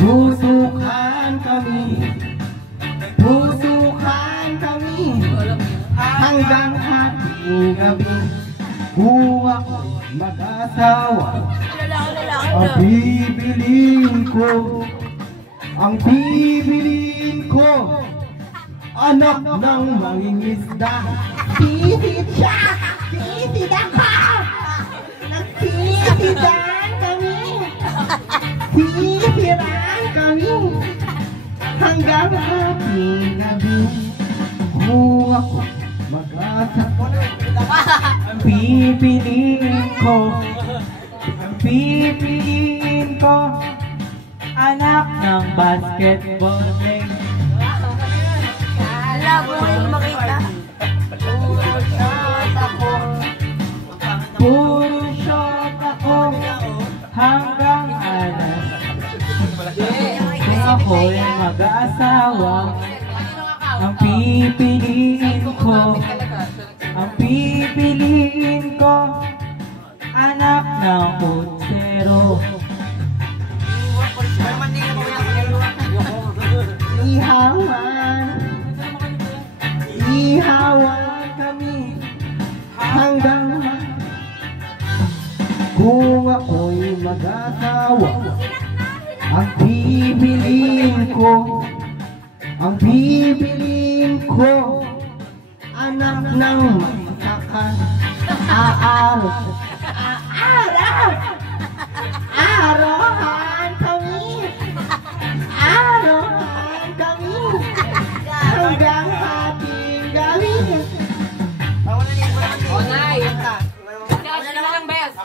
Tutukan kami, tutukan kami hanggang hating gabi. Kung ako mag-asawa, ang bibiliin ko, anak ng mangingisda. Sisid siya, sisid ako, nagsisidan kami, sisiran kami hanggang hating gabi. Kung ako mag-asawa, ang pipiliin ko, anak ng basketball player. Labo rin makita. Puro shot ako hanggang alas. Kung ako'y mag-aasawa, ang pipiliin ko, anak ng putsero. Ihawan kami hanggang kung ako'y mag-asawa, ang pipiliin ko, anak ng masakan. Arahan kami hanggang hating gabi. Oh, nice. Wala naman ang best.